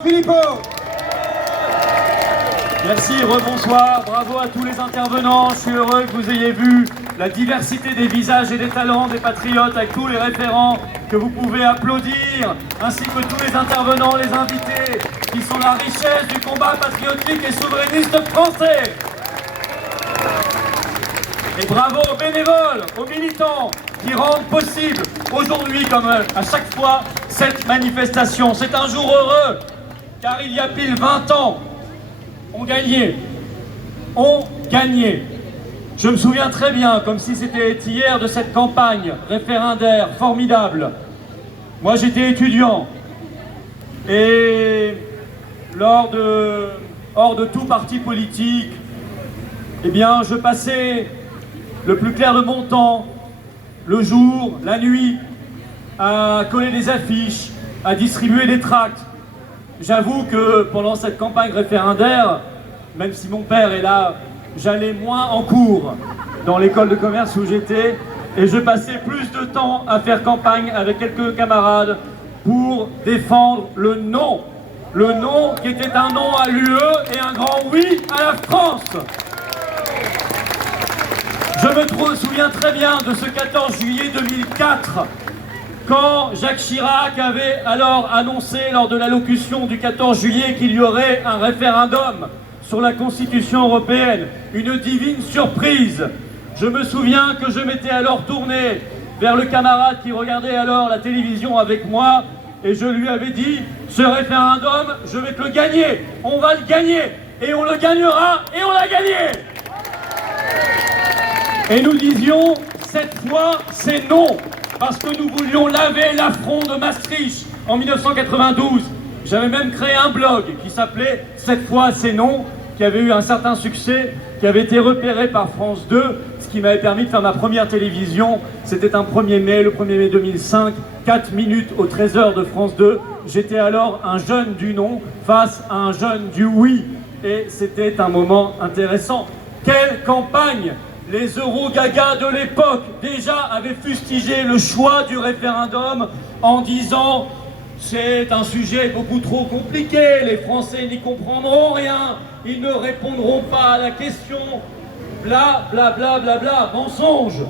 Philippot. Merci, rebonsoir, bravo à tous les intervenants. Je suis heureux que vous ayez vu la diversité des visages et des talents des patriotes avec tous les référents que vous pouvez applaudir, ainsi que tous les intervenants, les invités, qui sont la richesse du combat patriotique et souverainiste français. Et bravo aux bénévoles, aux militants qui rendent possible aujourd'hui, comme à chaque fois, cette manifestation. C'est un jour heureux, car il y a pile 20 ans, on gagnait. Je me souviens très bien, comme si c'était hier, de cette campagne référendaire formidable. Moi, j'étais étudiant et hors de tout parti politique, eh bien, je passais le plus clair de mon temps, le jour, la nuit, à coller des affiches, à distribuer des tracts. J'avoue que pendant cette campagne référendaire, même si mon père est là, j'allais moins en cours dans l'école de commerce où j'étais et je passais plus de temps à faire campagne avec quelques camarades pour défendre le non. Le non qui était un non à l'UE et un grand oui à la France. Je me souviens très bien de ce 14 juillet 2004, quand Jacques Chirac avait alors annoncé lors de l'allocution du 14 juillet qu'il y aurait un référendum sur la Constitution européenne. Une divine surprise. Je me souviens que je m'étais alors tourné vers le camarade qui regardait alors la télévision avec moi et je lui avais dit « Ce référendum, je vais te le gagner, on va le gagner et on le gagnera et on l'a gagné !» Et nous disions « Cette fois, c'est non !» parce que nous voulions laver l'affront de Maastricht en 1992. J'avais même créé un blog qui s'appelait « Cette fois, c'est non !» qui avait eu un certain succès, qui avait été repéré par France 2, ce qui m'avait permis de faire ma première télévision. C'était un 1er mai, le 1er mai 2005, 4 minutes au 13h de France 2. J'étais alors un jeune du non face à un jeune du oui. Et c'était un moment intéressant. Quelle campagne! Les Eurogagas de l'époque déjà avaient fustigé le choix du référendum en disant « C'est un sujet beaucoup trop compliqué, les Français n'y comprendront rien, ils ne répondront pas à la question, bla bla bla bla bla, mensonge !»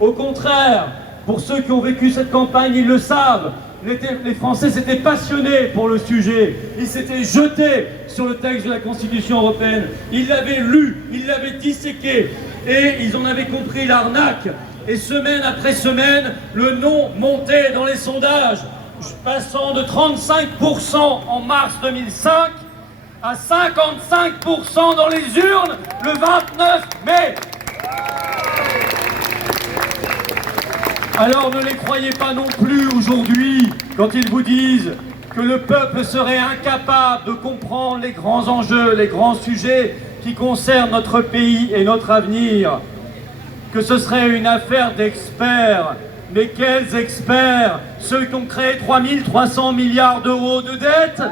Au contraire, pour ceux qui ont vécu cette campagne, ils le savent, les Français s'étaient passionnés pour le sujet, ils s'étaient jetés sur le texte de la Constitution européenne, ils l'avaient lu, ils l'avaient disséqué, et ils en avaient compris l'arnaque. Et semaine après semaine, le non montait dans les sondages, passant de 35% en mars 2005 à 55% dans les urnes le 29 mai. Alors ne les croyez pas non plus aujourd'hui quand ils vous disent que le peuple serait incapable de comprendre les grands enjeux, les grands sujets qui concernent notre pays et notre avenir, que ce serait une affaire d'experts. Mais quels experts? Ceux qui ont créé 3300 milliards d'euros de dettes?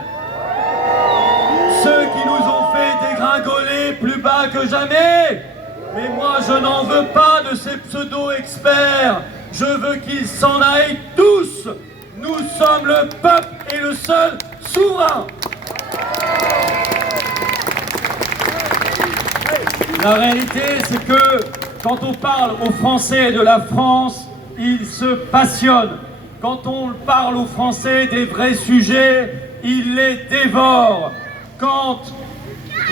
Ceux qui nous ont fait dégringoler plus bas que jamais? Mais moi je n'en veux pas de ces pseudo-experts, je veux qu'ils s'en aillent tous. Nous sommes le peuple et le seul souverain. La réalité, c'est que quand on parle aux Français de la France, ils se passionnent. Quand on parle aux Français des vrais sujets, ils les dévorent. Quand,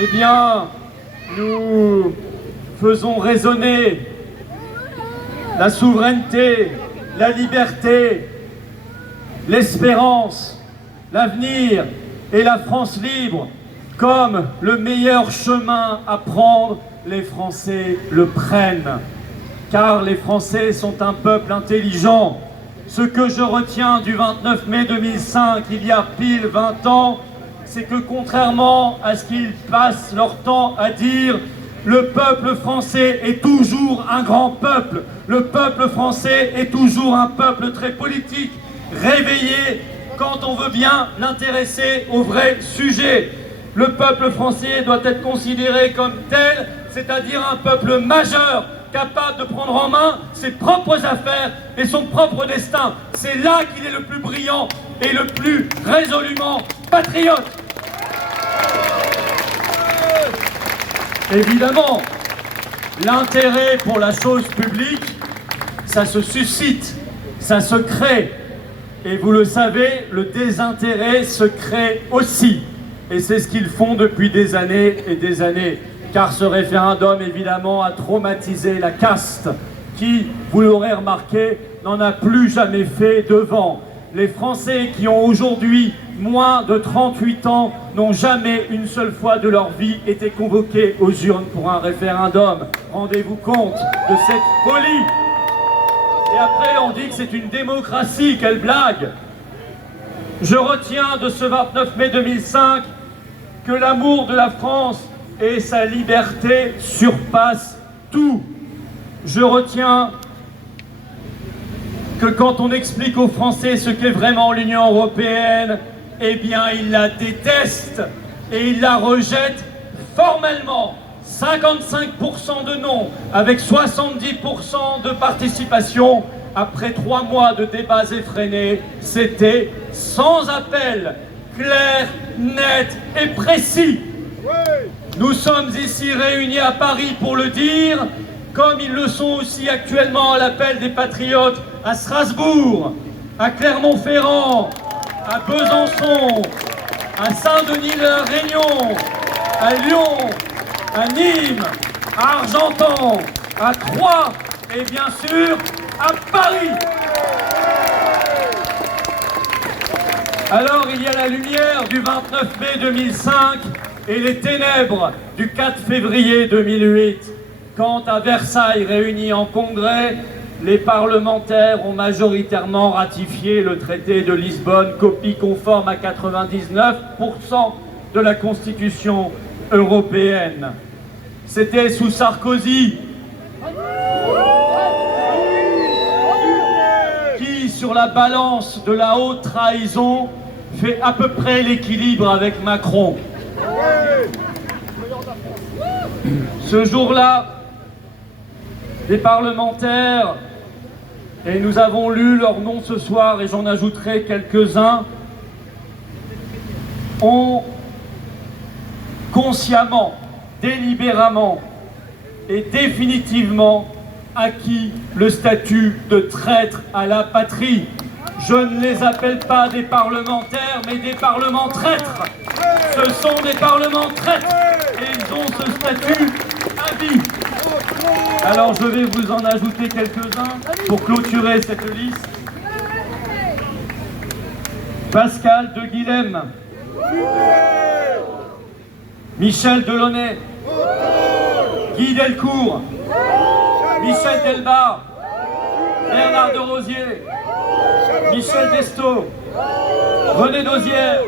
eh bien, nous faisons résonner la souveraineté, la liberté, l'espérance, l'avenir et la France libre comme le meilleur chemin à prendre, les Français le prennent. Car les Français sont un peuple intelligent. Ce que je retiens du 29 mai 2005, il y a pile 20 ans, c'est que contrairement à ce qu'ils passent leur temps à dire, le peuple français est toujours un grand peuple. Le peuple français est toujours un peuple très politique, réveillé quand on veut bien l'intéresser au vrai sujet. Le peuple français doit être considéré comme tel, c'est-à-dire un peuple majeur, capable de prendre en main ses propres affaires et son propre destin. C'est là qu'il est le plus brillant et le plus résolument patriote. Évidemment, l'intérêt pour la chose publique, ça se suscite, ça se crée. Et vous le savez, le désintérêt se crée aussi. Et c'est ce qu'ils font depuis des années et des années. Car ce référendum, évidemment, a traumatisé la caste qui, vous l'aurez remarqué, n'en a plus jamais fait devant. Les Français qui ont aujourd'hui moins de 38 ans n'ont jamais une seule fois de leur vie été convoqués aux urnes pour un référendum. Rendez-vous compte de cette folie. Et après, on dit que c'est une démocratie, quelle blague! Je retiens de ce 29 mai 2005 que l'amour de la France et sa liberté surpassent tout. Je retiens que quand on explique aux Français ce qu'est vraiment l'Union européenne, eh bien, ils la détestent et ils la rejettent formellement. 55% de non, avec 70% de participation. Après 3 mois de débats effrénés, c'était sans appel, clair, net et précis. Nous sommes ici réunis à Paris pour le dire, comme ils le sont aussi actuellement à l'appel des Patriotes à Strasbourg, à Clermont-Ferrand, à Besançon, à Saint-Denis-de-la Réunion, à Lyon, à Nîmes, à Argentan, à Troyes et bien sûr à Paris. Alors il y a la lumière du 29 mai 2005 et les ténèbres du 4 février 2008, quand à Versailles, réunis en congrès, les parlementaires ont majoritairement ratifié le traité de Lisbonne, copie conforme à 99% de la Constitution européenne. C'était sous Sarkozy, qui, sur la balance de la haute trahison, fait à peu près l'équilibre avec Macron. Ce jour-là, des parlementaires, et nous avons lu leurs noms ce soir, et j'en ajouterai quelques-uns, ont consciemment, délibérément et définitivement acquis le statut de traître à la patrie. Je ne les appelle pas des parlementaires, mais des parlements traîtres. Ce sont des parlements traîtres et ils ont ce statut à vie. Alors je vais vous en ajouter quelques-uns pour clôturer cette liste. Pascal de Guilhem, Michel Delaunay, Guy Delcourt, Michel Delbar, Bernard de Rosier, Michel Destot, René Dosière,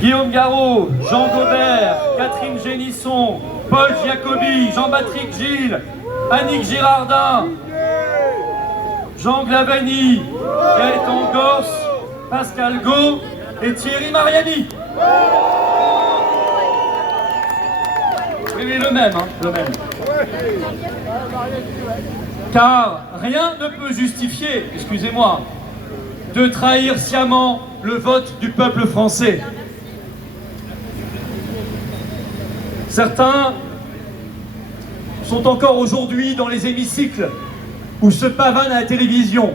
Guillaume Garot, Jean Gaubert, Catherine Génisson, Paul Giacobi, Jean-Patrick Gilles, Annick Girardin, Jean Glavany, Gaëtan Gosse, Pascal Gau et Thierry Mariani. Oui, le même, hein, le même. Car rien ne peut justifier, excusez-moi, de trahir sciemment le vote du peuple français. Certains sont encore aujourd'hui dans les hémicycles où se pavanent à la télévision.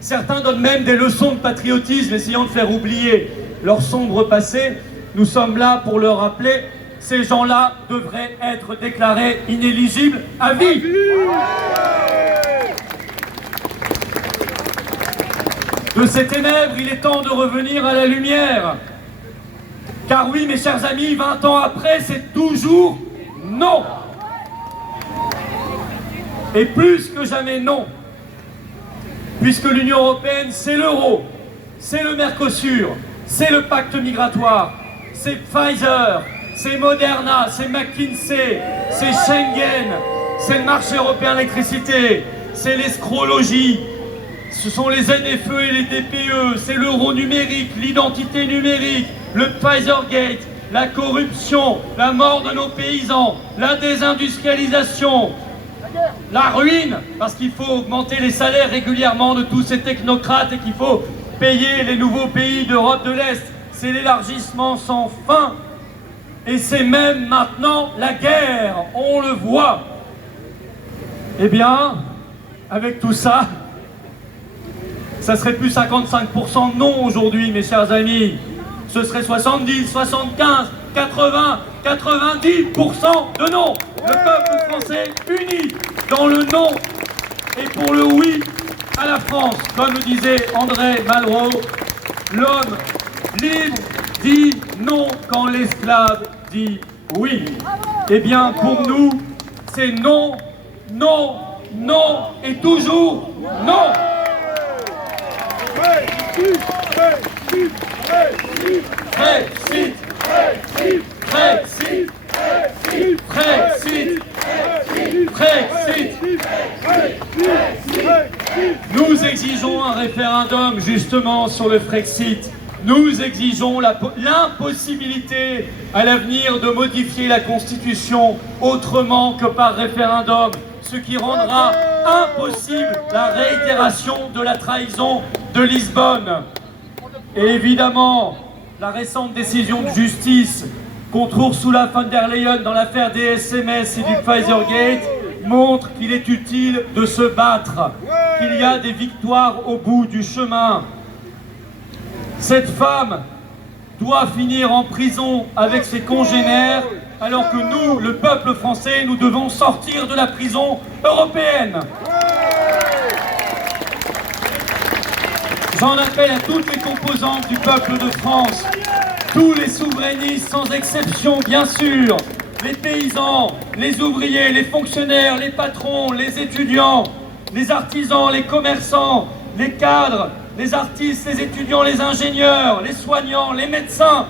Certains donnent même des leçons de patriotisme, essayant de faire oublier leur sombre passé. Nous sommes là pour leur rappeler, ces gens-là devraient être déclarés inéligibles à vie. De ces ténèbres, il est temps de revenir à la lumière. Car oui, mes chers amis, 20 ans après, c'est toujours non. Et plus que jamais non. Puisque l'Union européenne, c'est l'euro, c'est le Mercosur, c'est le pacte migratoire, c'est Pfizer, c'est Moderna, c'est McKinsey, c'est Schengen, c'est le marché européen de l'électricité, c'est l'escrologie, ce sont les NFE et les DPE, c'est l'euro numérique, l'identité numérique, le Pfizergate, la corruption, la mort de nos paysans, la désindustrialisation, la ruine, parce qu'il faut augmenter les salaires régulièrement de tous ces technocrates et qu'il faut payer les nouveaux pays d'Europe de l'Est. C'est l'élargissement sans fin et c'est même maintenant la guerre, on le voit. Eh bien, avec tout ça, ça serait plus 55% de non aujourd'hui, mes chers amis. Ce serait 70, 75, 80, 90% de non. Le peuple français uni dans le non et pour le oui à la France. Comme le disait André Malraux, l'homme libre dit non quand l'esclave dit oui. Eh bien, pour nous, c'est non, non, non et toujours non. Brexit, Brexit, Brexit, Brexit. Nous exigeons un référendum justement sur le Brexit. Nous exigeons l'impossibilité à l'avenir de modifier la Constitution autrement que par référendum, ce qui rendra impossible la réitération de la trahison de Lisbonne. Et évidemment, la récente décision de justice contre Ursula von der Leyen dans l'affaire des SMS et du Pfizergate montre qu'il est utile de se battre, qu'il y a des victoires au bout du chemin. Cette femme doit finir en prison avec ses congénères, alors que nous, le peuple français, nous devons sortir de la prison européenne. J'en appelle à toutes les composantes du peuple de France, tous les souverainistes sans exception bien sûr, les paysans, les ouvriers, les fonctionnaires, les patrons, les étudiants, les artisans, les commerçants, les cadres, les artistes, les étudiants, les ingénieurs, les soignants, les médecins,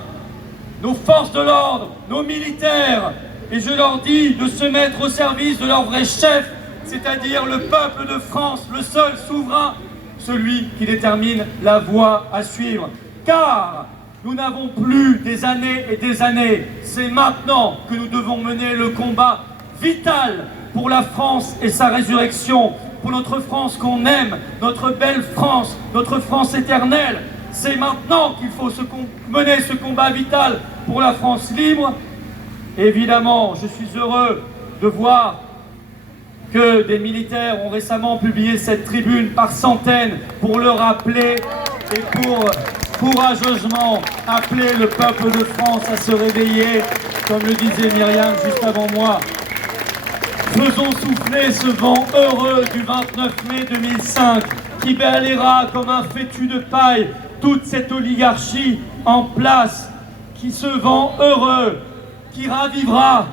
nos forces de l'ordre, nos militaires. Et je leur dis de se mettre au service de leur vrai chef, c'est-à-dire le peuple de France, le seul souverain, celui qui détermine la voie à suivre. Car nous n'avons plus des années et des années. C'est maintenant que nous devons mener le combat vital pour la France et sa résurrection, pour notre France qu'on aime, notre belle France, notre France éternelle. C'est maintenant qu'il faut mener ce combat vital pour la France libre. Évidemment, je suis heureux de voir que des militaires ont récemment publié cette tribune par centaines pour le rappeler et pour courageusement appeler le peuple de France à se réveiller, comme le disait Myriam juste avant moi. Faisons souffler ce vent heureux du 29 mai 2005 qui balayera comme un fétu de paille toute cette oligarchie en place, qui ce vent heureux qui ravivera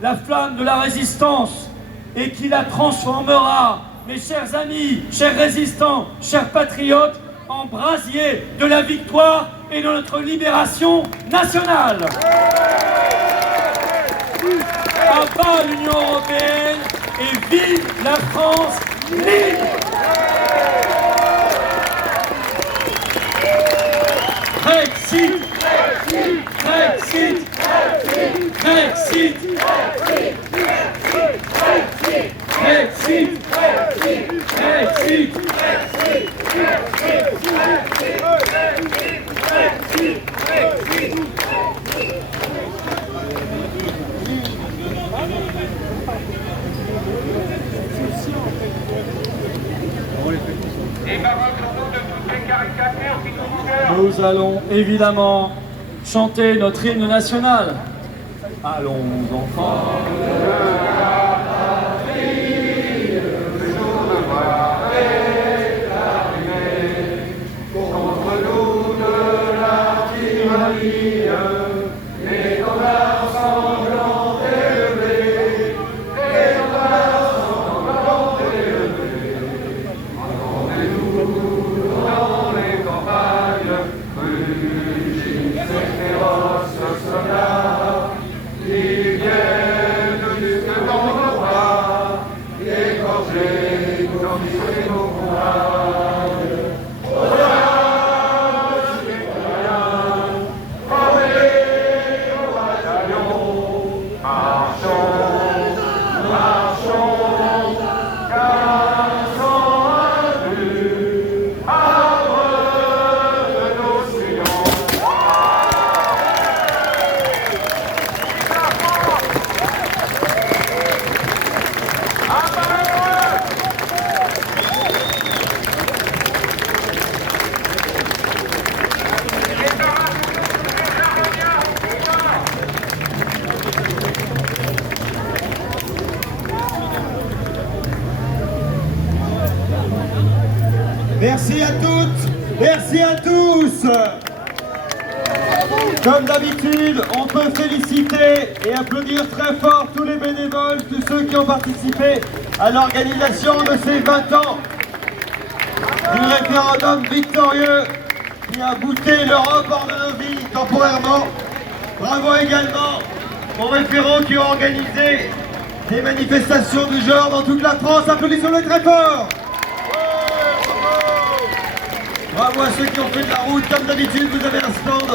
la flamme de la résistance et qui la transformera, mes chers amis, chers résistants, chers patriotes, en brasier de la victoire et de notre libération nationale. À bas l'Union européenne et vive la France libre. Brexit, Brexit, Brexit, Brexit, Brexit, Nous allons évidemment chanter notre hymne national. Allons enfants. Merci à toutes, merci à tous. Comme d'habitude, on peut féliciter et applaudir très fort tous les bénévoles, tous ceux qui ont participé à l'organisation de ces 20 ans du référendum victorieux qui a bouté l'Europe hors de nos vies temporairement. Bravo également aux référents qui ont organisé des manifestations du genre dans toute la France. Applaudissons-les très fort. Bravo à ceux qui ont fait de la route. Comme d'habitude, vous avez un stand